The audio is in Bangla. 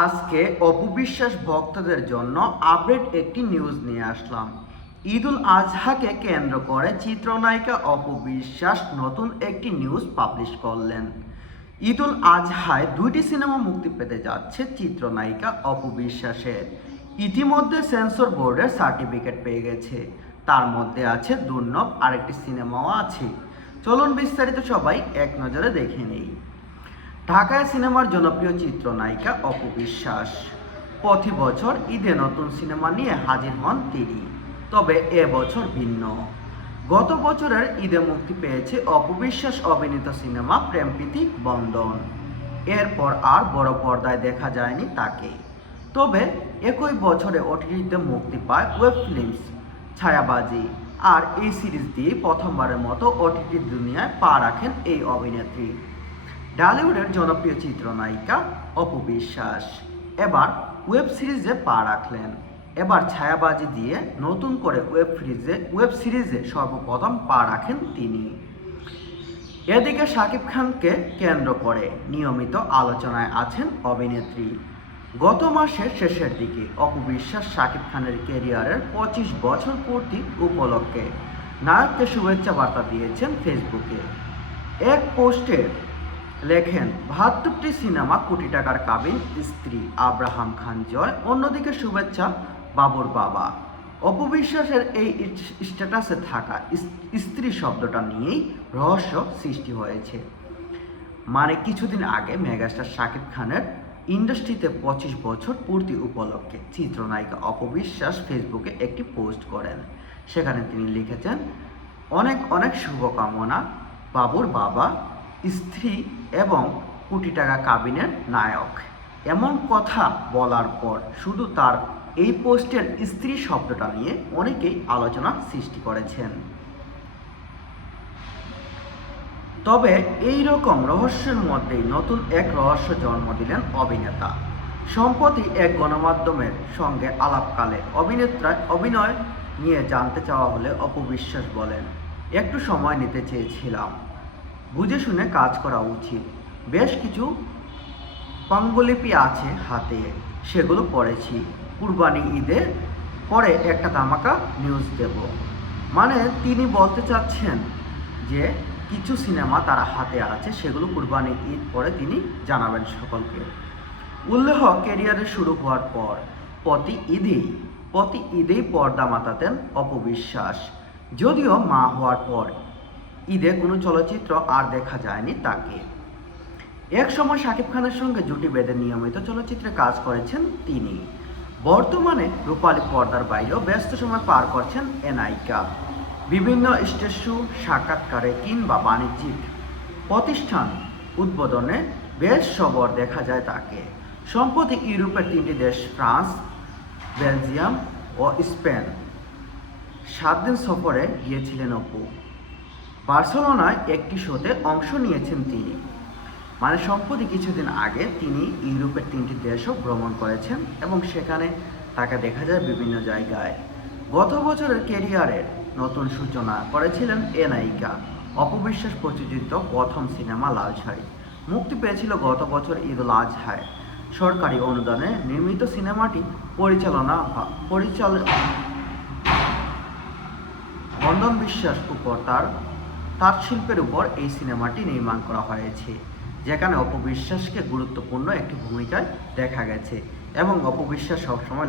আজকে অপু বিশ্বাস ভক্তদের জন্য আপডেট একটি নিউজ নিয়ে আসলাম। ঈদুল আজহাকে কেন্দ্র করে চিত্রনায়িকা অপু বিশ্বাস নতুন একটি নিউজ পাবলিশ করলেন। ঈদুল আজহায় দুইটি সিনেমা মুক্তি পেতে যাচ্ছে চিত্রনায়িকা অপু বিশ্বাসের। ইতিমধ্যে সেন্সর বোর্ডের সার্টিফিকেট পেয়ে গেছে। তার মধ্যে আছে দুর্নব, আরেকটি সিনেমাও আছে। চলুন বিস্তারিত সবাই এক নজরে দেখে নেই। ঢাকায় সিনেমার জনপ্রিয় চিত্রনায়িকা অপু বিশ্বাস প্রতি বছর ঈদে নতুন সিনেমা নিয়ে হাজির হন তিনি। তবে এবছর ভিন্ন। গত বছরের ঈদে মুক্তি পেয়েছে অপু বিশ্বাস অভিনীত সিনেমা প্রেমপ্রীতি বন্ধন। এরপর আর বড় পর্দায় দেখা যায়নি তাকে। তবে একই বছরে ওটিটিতে মুক্তি পায় ওয়েব ফিল্মস ছায়াবাজি। আর এই সিরিজ দিয়ে প্রথমবারের মতো ওটিটি দুনিয়ায় পা রাখেন এই অভিনেত্রী। ঢালিউডের জনপ্রিয় চিত্রনায়িকা অপু বিশ্বাস এবার ওয়েব সিরিজে পা রাখলেন। এবার ছায়াবাজি দিয়ে নতুন করে ওয়েব সিরিজে সর্বপ্রথম পা রাখেন তিনি। এদিকে শাকিব খানকে কেন্দ্র করে নিয়মিত আলোচনায় আছেন অভিনেত্রী। গত মাসের শেষের দিকে অপু বিশ্বাস শাকিব খানের ক্যারিয়ারের 25 বছর পূর্তি উপলক্ষে নায়ককে শুভেচ্ছা বার্তা দিয়েছেন ফেসবুকে। এক পোস্টে লেখেন, 72টি সিনেমা, কোটি টাকার কাবিন, স্ত্রী আব্রাহাম খান জয়। অন্যদিকে শুভেচ্ছা বাবুর বাবা। অপু বিশ্বাসের এই স্ট্যাটাসে থাকা স্ত্রী শব্দটা নিয়েই রহস্য সৃষ্টি হয়েছে। মানে কিছুদিন আগে মেগাস্টার শাকিব খানের ইন্ডাস্ট্রিতে 25 বছর পূর্তি উপলক্ষে চিত্রনায়িকা অপু বিশ্বাস ফেসবুকে একটি পোস্ট করেন। সেখানে তিনি লিখেছেন, অনেক অনেক শুভকামনা বাবুর বাবা, স্ত্রী এবং কোটি টাকা কাবিনের নায়ক। এমন কথা বলার পর শুধু তার এই পোস্টের স্ত্রী শব্দটা নিয়ে অনেকেই আলোচনা সৃষ্টি করেছেন। তবে এই রকম রহস্যের মধ্যেই নতুন এক রহস্য জন্ম দিলেন অভিনেতা। সম্প্রতি এক গণমাধ্যমের সঙ্গে আলাপকালে অভিনেত্রার অভিনয় নিয়ে জানতে চাওয়া হলে অপু বিশ্বাস বলেন, একটু সময় নিতে চেয়েছিলাম, বুঝে শুনে কাজ করা উচিত। বেশ কিছু পাণ্ডুলিপি আছে হাতে, সেগুলো পড়েছি। কুরবানি ঈদে পরে একটা ধামাকা নিউজ দেব। মানে তিনি বলতে চাচ্ছেন যে কিছু সিনেমা তার হাতে আছে, সেগুলো কুরবানি ঈদ পরে তিনি জানাবেন সকলকে। উল্লেখ, ক্যারিয়ারে শুরু হওয়ার পর প্রতি ঈদেই পর্দা মাতাতেন অপু বিশ্বাস। যদিও মা হওয়ার পর ঈদে কোনো চলচ্চিত্র আর দেখা যায়নি তাকে। এক সময় শাকিব খানের সঙ্গে জুটি বেঁধে নিয়মিত চলচ্চিত্রে কাজ করেছেন তিনি। বর্তমানে রূপালী পর্দার বাইরেও ব্যস্ত সময় পার করছেন এ নায়িকা। বিভিন্ন স্টেজ শো, সাক্ষাৎকারে কিংবা বাণিজ্যিক প্রতিষ্ঠান উদ্বোধনে বেশ সবর দেখা যায় তাকে। সম্প্রতি ইউরোপের 3টি দেশ ফ্রান্স, বেলজিয়াম ও স্পেন 7 দিন সফরে গিয়েছিলেন অপু। বার্সেলোনায় একটি শোতে অংশ নিয়েছেন তিনি। মানে সম্প্রতি কিছুদিন আগে তিনি ইউরোপের 3টি দেশও ভ্রমণ করেছেন এবং সেখানে তাকে দেখা যায় বিভিন্ন জায়গায়। গত বছরের ক্যারিয়ারের নতুন সূচনা করেছিলেন এ নায়িকা। অপু বিশ্বাস প্রযোজিত প্রথম সিনেমা লাল শাড়ি মুক্তি পেয়েছিল গত বছর ঈদুল আজহায়। সরকারি অনুদানে নির্মিত সিনেমাটি বন্ধন বিশ্বাস উপর তার শিল্পের উপর এই সিনেমাটি নির্মাণ করা হয়েছে, যেখানে অপু বিশ্বাসকে গুরুত্বপূর্ণ একটি ভূমিকায় দেখা গেছে এবং অপু বিশ্বাস সবসময়